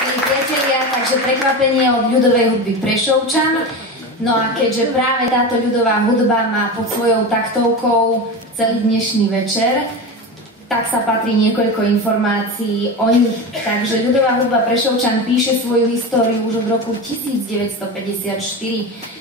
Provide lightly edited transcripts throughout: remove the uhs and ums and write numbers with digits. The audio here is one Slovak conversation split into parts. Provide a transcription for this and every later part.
Milí priatelia, takže prekvapenie od ľudovej hudby Prešovčan. No a keďže práve táto ľudová hudba má pod svojou taktovkou celý dnešný večer, tak sa patrí niekoľko informácií o nich. Takže ľudová hudba Prešovčan píše svoju históriu už od roku 1954.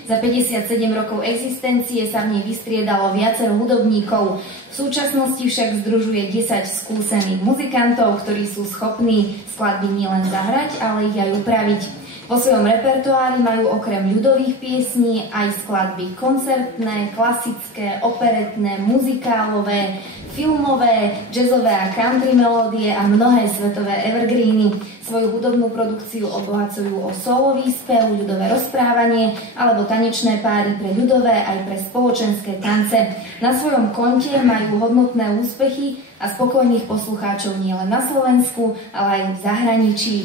Za 57 rokov existencie sa v nej vystriedalo viacero hudobníkov. V súčasnosti však združuje 10 skúsených muzikantov, ktorí sú schopní skladby nielen zahrať, ale ich aj upraviť. Vo svojom repertoári majú okrem ľudových piesní aj skladby koncertné, klasické, operetné, muzikálové, filmové, jazzové a country melódie a mnohé svetové evergreeny. Svoju hudobnú produkciu obohacujú o sólový spev, ľudové rozprávanie alebo tanečné páry pre ľudové aj pre spoločenské tance. Na svojom konte majú hodnotné úspechy a spokojných poslucháčov nielen na Slovensku, ale aj v zahraničí.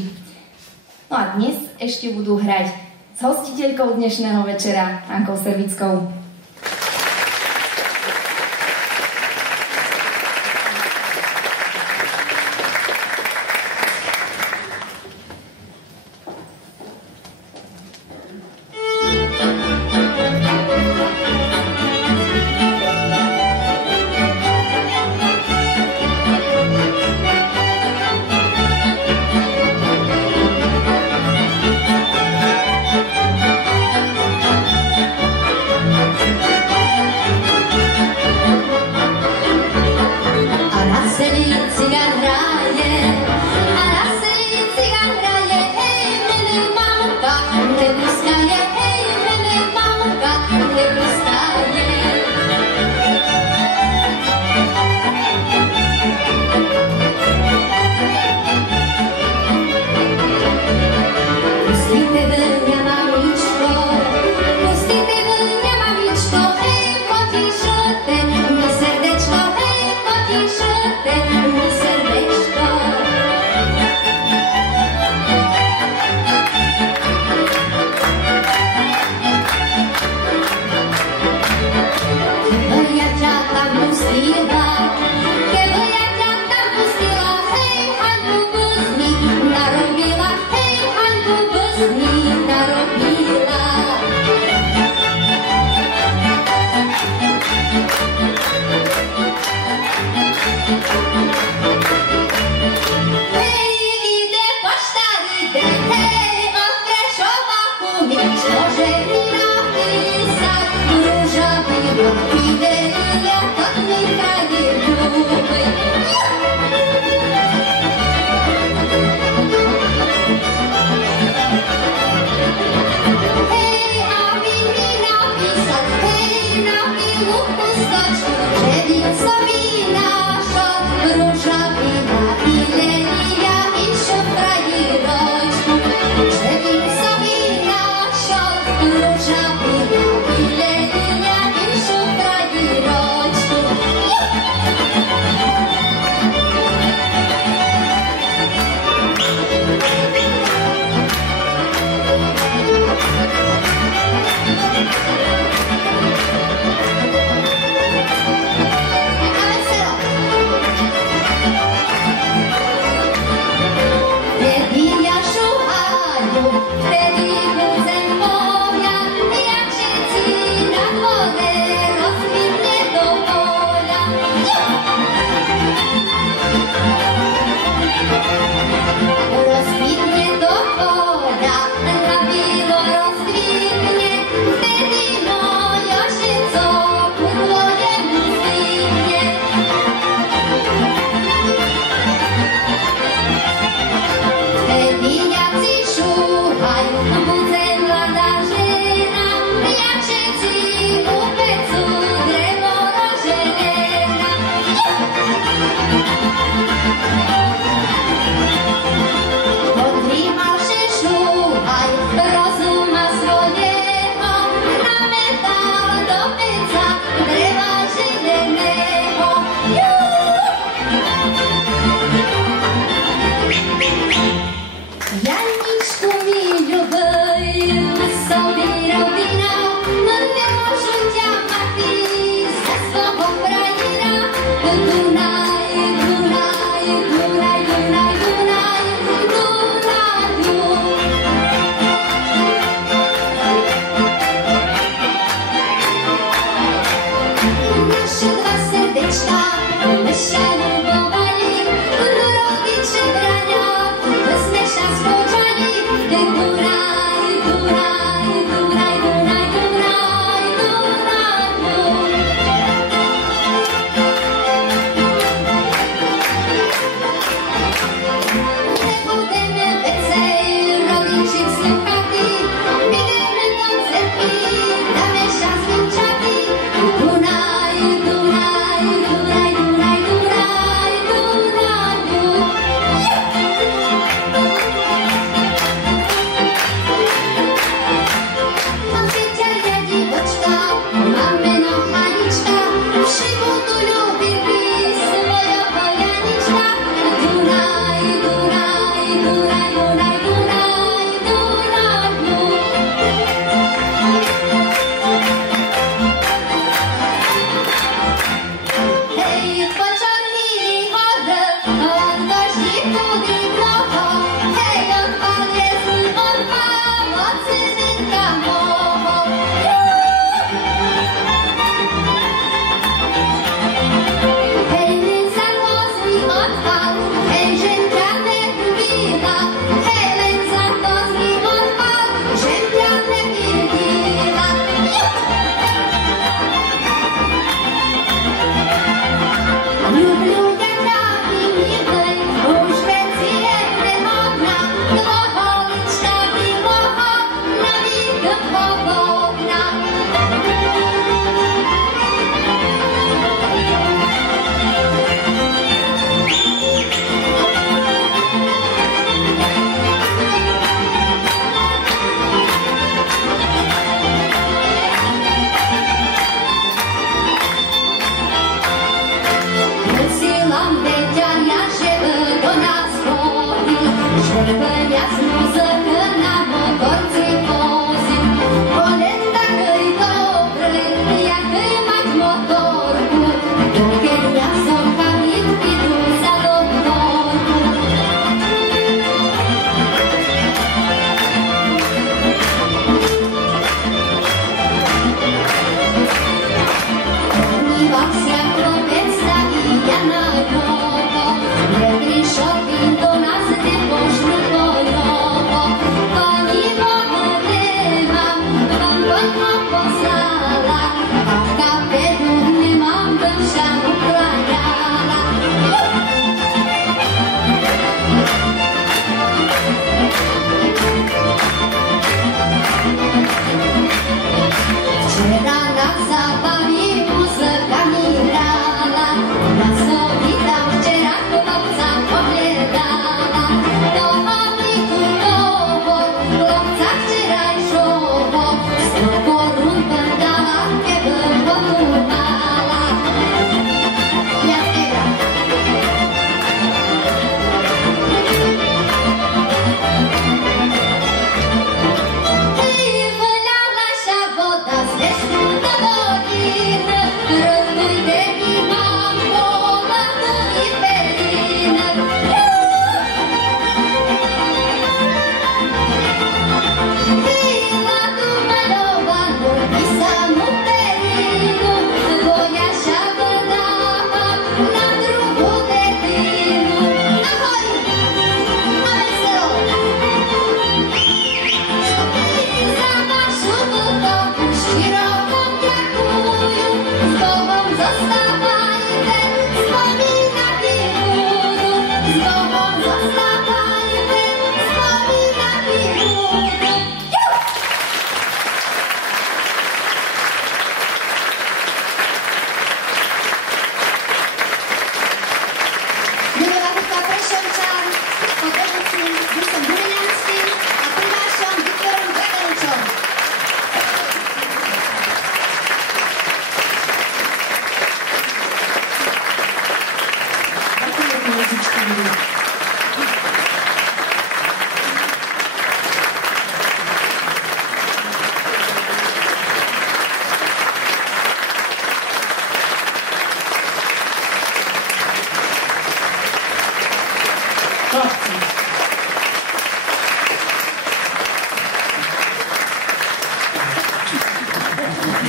No a dnes ešte budú hrať s hostiteľkou dnešného večera, Ankou Srbickou.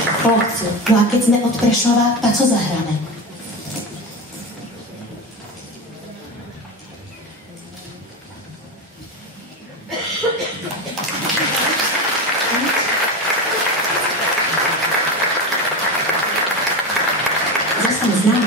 Chłopcu. No a keď sme od Prešova, tak co zahráme? Zostaň s nami.